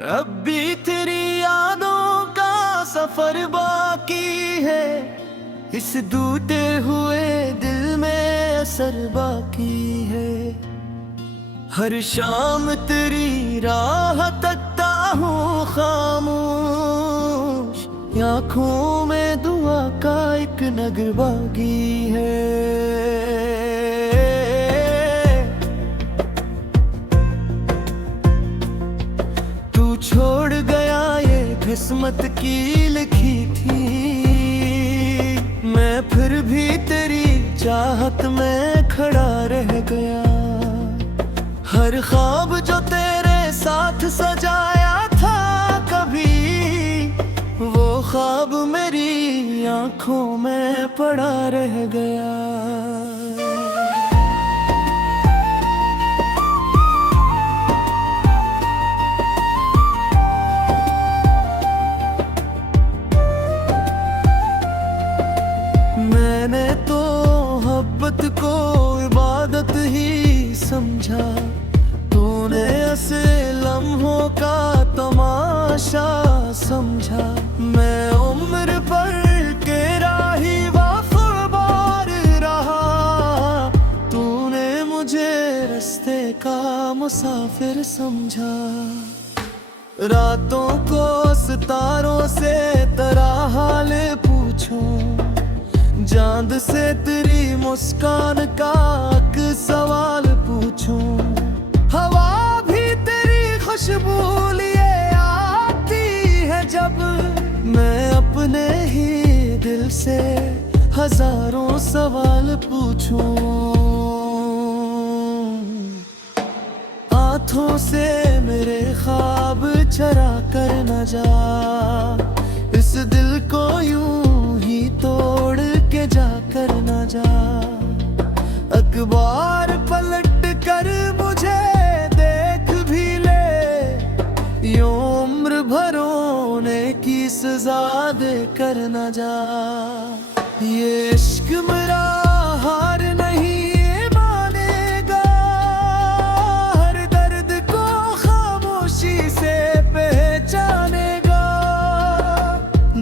अब भी तेरी यादों का सफर बाकी है, इस टूटे हुए दिल में असर बाकी है। हर शाम तेरी राह तकता हूँ खामोश, आँखों में दुआ का एक नगर बाकी है। तू छोड़ गया ये किस्मत की लिखी थी, मैं फिर भी तेरी चाहत में खड़ा रह गया। हर ख्वाब जो तेरे साथ सजाया था कभी, वो ख्वाब मेरी आंखों में पड़ा रह गया। मैंने तो मोहब्बत को इबादत ही समझा, तूने ऐसे लम्हों का तमाशा समझा। मैं उम्र भर के राही वफादार रहा, तूने मुझे रास्ते का मुसाफिर समझा। रातों को सितारों से तेरा हाल पूछूं, चांद से तेरी मुस्कान का एक सवाल पूछूं। हवा भी तेरी खुशबू लिए आती है जब, मैं अपने ही दिल से हजारों सवाल पूछूं। हाथों से मेरे ख्वाब चरा कर न जा, इस दिल को यूं ही तोड़ के जाकर न जा। अखबार पलट कर मुझे देख भी ले, यूं उम्र भर रोने की सजा दे कर न जा। ये इश्क मेरा हार नहीं मानेगा, हर दर्द को खामोशी से पहचानेगा।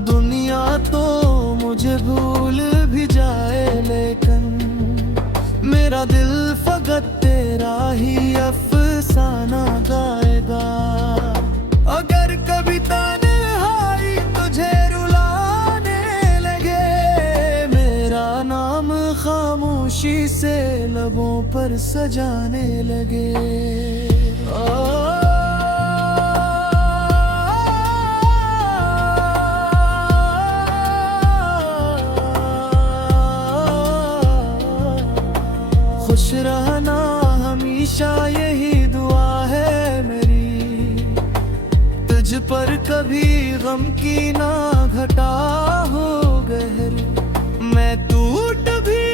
दुनिया तो मुझे भूल भी जाए, लेकिन मेरा दिल फकत तेरा ही अफसाना गाएगा। अगर कभी तन्हाई तुझे रुलाने लगे, मेरा नाम खामोशी से लबों पर सजाने लगे। खुश रहना हमेशा यही दुआ है मेरी, तुझ पर कभी गम की ना घटा हो गहरी। मैं टूट भी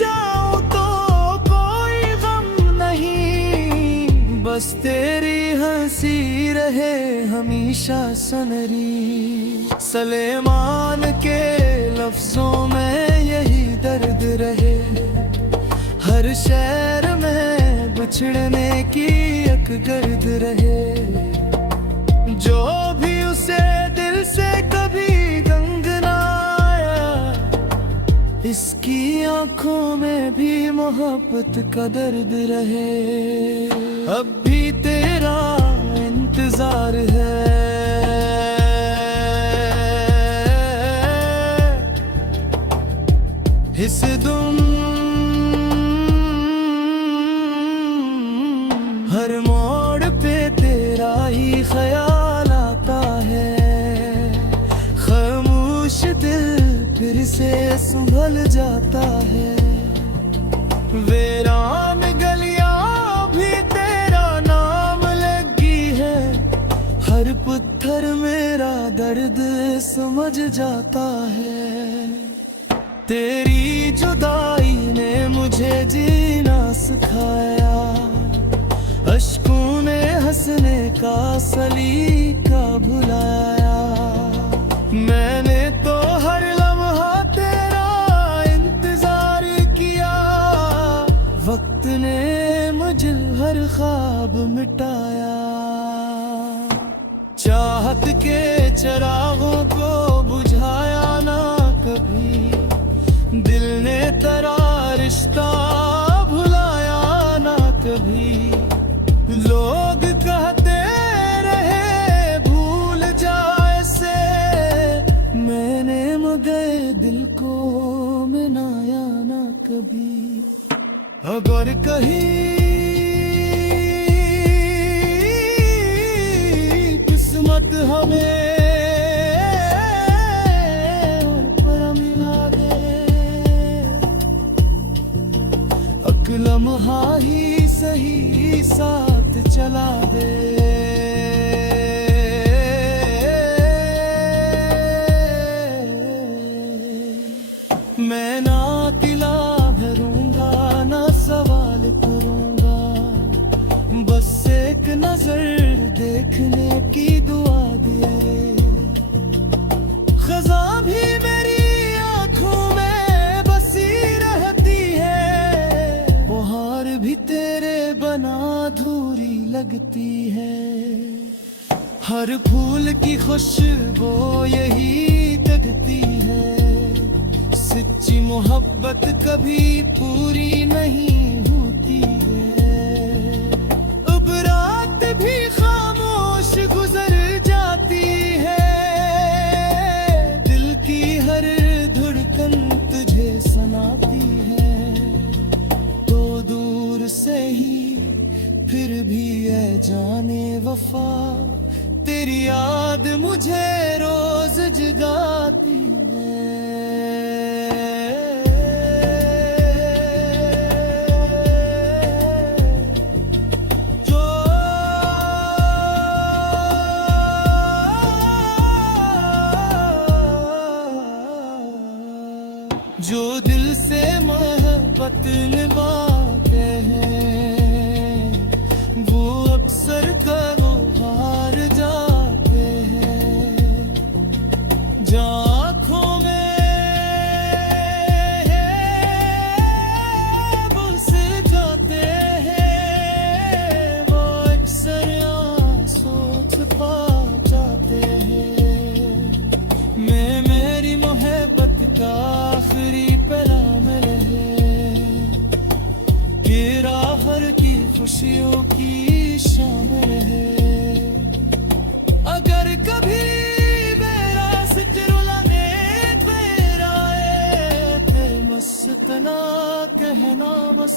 जाऊं तो कोई गम नहीं, बस तेरी हंसी रहे हमेशा सनरी। सलेमान के लफ्जों में यही दर्द रहे, हर शहर में बिछड़ने की एक गर्द रहे। जो भी उसे दिल से कभी गंग ना आया, इसकी आंखों में भी मोहब्बत का दर्द रहे। अब भी तेरा इंतजार है, इस हर मोड़ पे तेरा ही ख्याल आता है। खामोश दिल फिर से संभल जाता है। वीरान गलियां भी तेरा नाम लगी है, हर पत्थर मेरा दर्द समझ जाता है। तेरी जुदाई ने मुझे जीना सिखाया, अश्कों ने हंसने का सलीका भुलाया। मैंने तो हर लम्हा तेरा इंतजार किया, वक्त ने मुझे हर ख्वाब मिटाया। अगर कहीं किस्मत हमें पर मिला दे, एक लम्हा ही सही साथ चला दे। मैं ना किला भरूंगा ना सवाल करूंगा, बस एक नजर देखने की दुआ दे। खज़ा भी मेरी आंखों में बसी रहती है, बहार भी तेरे बना अधूरी लगती है। हर फूल की खुशबू यही जगती है, सच्ची मोहब्बत कभी पूरी नहीं होती है। अब रात भी खामोश गुजर जाती है, दिल की हर धड़कन तुझे सुनाती है। तो दूर से ही फिर भी है जाने वफा, तेरी याद मुझे रोज जगाती है। जो दिल से मोहब्बत निभाते हैं, वो अक्सर करो हार जाते हैं। आँखों में बस जाते हैं, वो अक्सर आंसू छुपा जाते हैं। मैं मेरी मोहब्बत का आखिरी पैगाम रहे, कि राहर की खुशियों की शामिल है। अगर कभी मेरा सिर रुलाने पे आए, ते मस्त ना कहना बस।